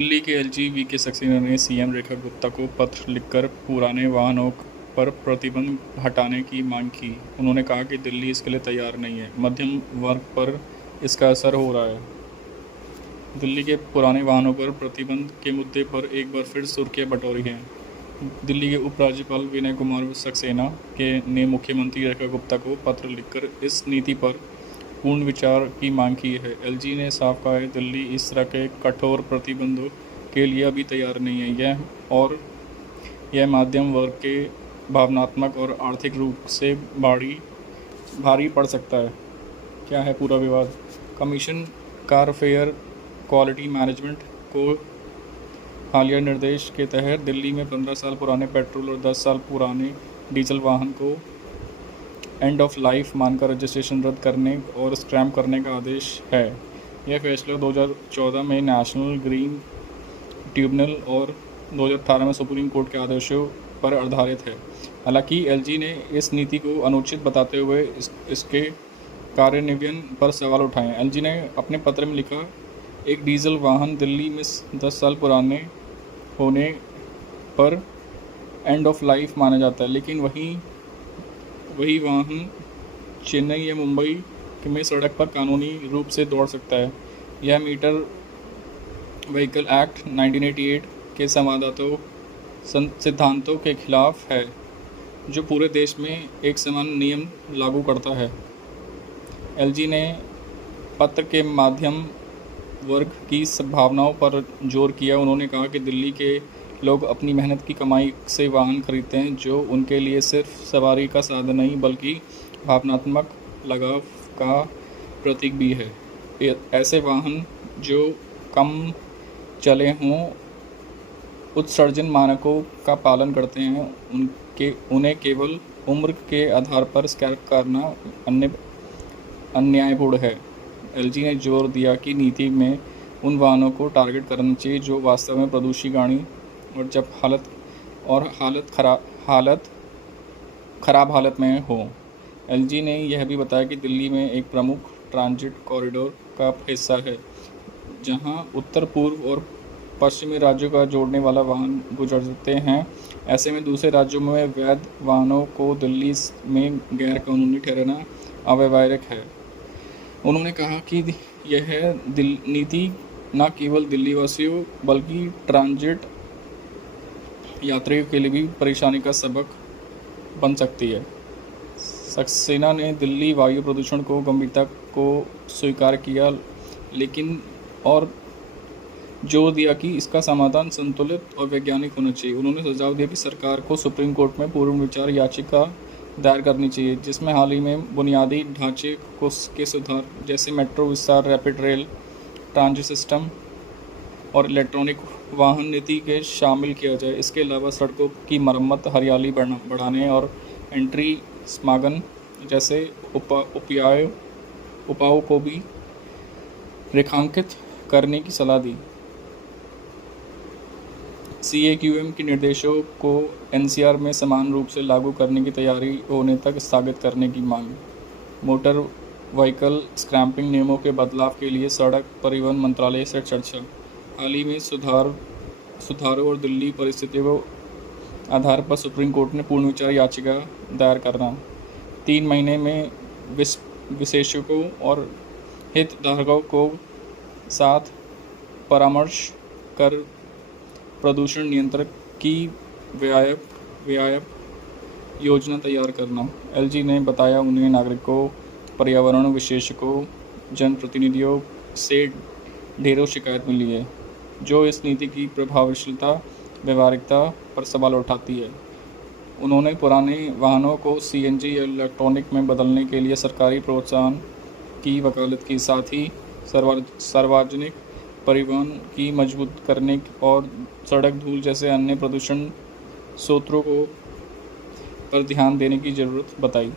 दिल्ली के LG VK Saxena ने CM Rekha Gupta को पत्र लिखकर पुराने वाहनों पर प्रतिबंध हटाने की मांग की। उन्होंने कहा कि दिल्ली इसके लिए तैयार नहीं है, मध्यम वर्ग पर इसका असर हो रहा है। दिल्ली के पुराने वाहनों पर प्रतिबंध के मुद्दे पर एक बार फिर सुर्खियां बटोरी हैं। दिल्ली के उपराज्यपाल विनय कुमार सक्सेना ने मुख्यमंत्री रेखा गुप्ता को पत्र लिखकर इस नीति पर पूर्ण विचार की मांग की है। एलजी ने साफ कहा है, दिल्ली इस तरह के कठोर प्रतिबंधों के लिए अभी तैयार नहीं है यह मध्यम वर्ग के भावनात्मक और आर्थिक रूप से भारी पड़ सकता है। क्या है पूरा विवाद? Commission car fair quality management को हालिया निर्देश के तहत दिल्ली में 15 साल पुराने पेट्रोल और 10 साल पुराने डीजल वाहन को एंड ऑफ लाइफ मानकर रजिस्ट्रेशन रद्द करने और स्क्रैप करने का आदेश है। यह फैसला 2014 में नेशनल ग्रीन ट्रिब्यूनल और 2018 में सुप्रीम कोर्ट के आदेशों पर आधारित है। हालांकि एलजी ने इस नीति को अनुचित बताते हुए इसके कार्यान्वयन पर सवाल उठाए। एलजी ने अपने पत्र में लिखा, एक डीजल वाहन दिल्ली में 10 साल पुराने होने पर एंड ऑफ लाइफ माना जाता है, लेकिन वही वाहन चेन्नई या मुंबई में सड़क पर कानूनी रूप से दौड़ सकता है। यह मीटर व्हीकल एक्ट 1988 के सिद्धांतों के खिलाफ है, जो पूरे देश में एक समान नियम लागू करता है। एलजी ने पत्र के माध्यम वर्ग की संभावनाओं पर जोर किया। उन्होंने कहा कि दिल्ली के लोग अपनी मेहनत की कमाई से वाहन खरीदते हैं, जो उनके लिए सिर्फ सवारी का साधन नहीं बल्कि भावनात्मक लगाव का प्रतीक भी है। ऐसे वाहन जो कम चले हों, उत्सर्जन मानकों का पालन करते हैं, उन्हें केवल उम्र के आधार पर स्क्रैप करना अन्यायपूर्ण है। एलजी ने जोर दिया कि नीति में उन वाहनों को टारगेट करना चाहिए जो वास्तव में प्रदूषित गाड़ी और जब खराब हालत में हो। एलजी ने यह भी बताया कि दिल्ली में एक प्रमुख ट्रांजिट कॉरिडोर का हिस्सा है, जहां उत्तर पूर्व और पश्चिमी राज्यों का जोड़ने वाला वाहन गुजरते हैं। ऐसे में दूसरे राज्यों में वैध वाहनों को दिल्ली में गैर कानूनी ठहराना अव्यावहारिक है। उन्होंने कहा कि यह नीति न केवल दिल्ली वासियों बल्कि ट्रांजिट यात्रियों के लिए भी परेशानी का सबक बन सकती है। सक्सेना ने दिल्ली वायु प्रदूषण को गंभीरता को स्वीकार किया, लेकिन और जोर दिया कि इसका समाधान संतुलित और वैज्ञानिक होना चाहिए। उन्होंने सुझाव दिया कि सरकार को सुप्रीम कोर्ट में पूर्ण विचार याचिका दायर करनी चाहिए, जिसमें हाल ही में बुनियादी ढांचे के सुधार जैसे मेट्रो विस्तार, रैपिड रेल ट्रांजिट सिस्टम और इलेक्ट्रॉनिक वाहन नीति के शामिल किया जाए। इसके अलावा सड़कों की मरम्मत, हरियाली बढ़ाने और एंट्री स्मागन जैसे उपायों को भी रेखांकित करने की सलाह दी। CAQM के निर्देशों को NCR में समान रूप से लागू करने की तैयारी होने तक स्थगित करने की मांग। मोटर व्हीकल स्क्रैपिंग नियमों के बदलाव के लिए सड़क परिवहन मंत्रालय से चर्चा। हाल ही में सुधारों और दिल्ली परिस्थितियों के आधार पर सुप्रीम कोर्ट ने पूर्ण विचार याचिका दायर करना। 3 महीने में विशेषज्ञों और हितधारकों को साथ परामर्श कर प्रदूषण नियंत्रण की व्यापक योजना तैयार करना। एलजी ने बताया, उन्हें नागरिकों, पर्यावरण विशेषज्ञों, जनप्रतिनिधियों से ढेरों शिकायत मिली है, जो इस नीति की प्रभावशीलता, व्यवहारिकता पर सवाल उठाती है। उन्होंने पुराने वाहनों को CNG या इलेक्ट्रॉनिक में बदलने के लिए सरकारी प्रोत्साहन की वकालत की, साथ ही सार्वजनिक परिवहन की मजबूत करने और सड़क धूल जैसे अन्य प्रदूषण स्रोतों पर ध्यान देने की ज़रूरत बताई।